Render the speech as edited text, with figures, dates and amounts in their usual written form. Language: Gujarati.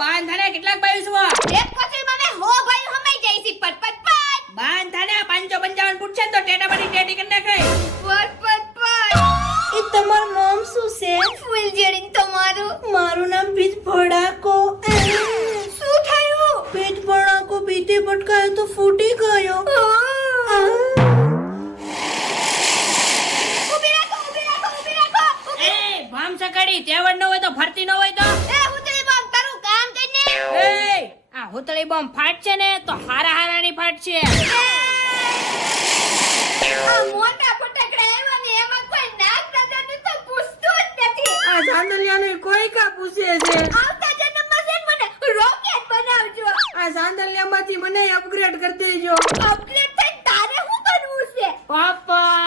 બાંધાને કેટલાક બાયું છો એક પછી મને હો ભાઈ હમાઈ જાય છે પટ પટ પટ બાંધાને 555 પૂછશે ને તો ટેટામાંથી ટેટી કરી નાખે પટ પટ પટ એ તમારું નામ શું છે? ફૂલ જેડીન તમારું મારું નામ બીજ ભડાકો. શું થયું બીજ ભડાકો બીતે પટકાયો તો ફૂટી ગયો. ઊભી રાખો એ ભામ સકડી તેવડ ન હોય તો ફરતી ન હોય તો એ ઉતરી બોમ્બ કરું કામ કરીને એ આ હુતળી બોમ્બ ફાટશે ને તો હારા હારાની ફાટશે આ મોટા ફટાકડા આવ્યા ને એમાં કોઈ નાક દાદાનું તો પૂછતું જ નથી આ સાંદલિયાને કોઈ કા પૂછે છે? આવતા જન્મમાં છે ને મને રોકેટ બનાવજો આ સાંદલિયામાંથી મને અપગ્રેડ કરી દેજો. અપગ્રેડ થઈ તારે શું કરવું છે પપ્પા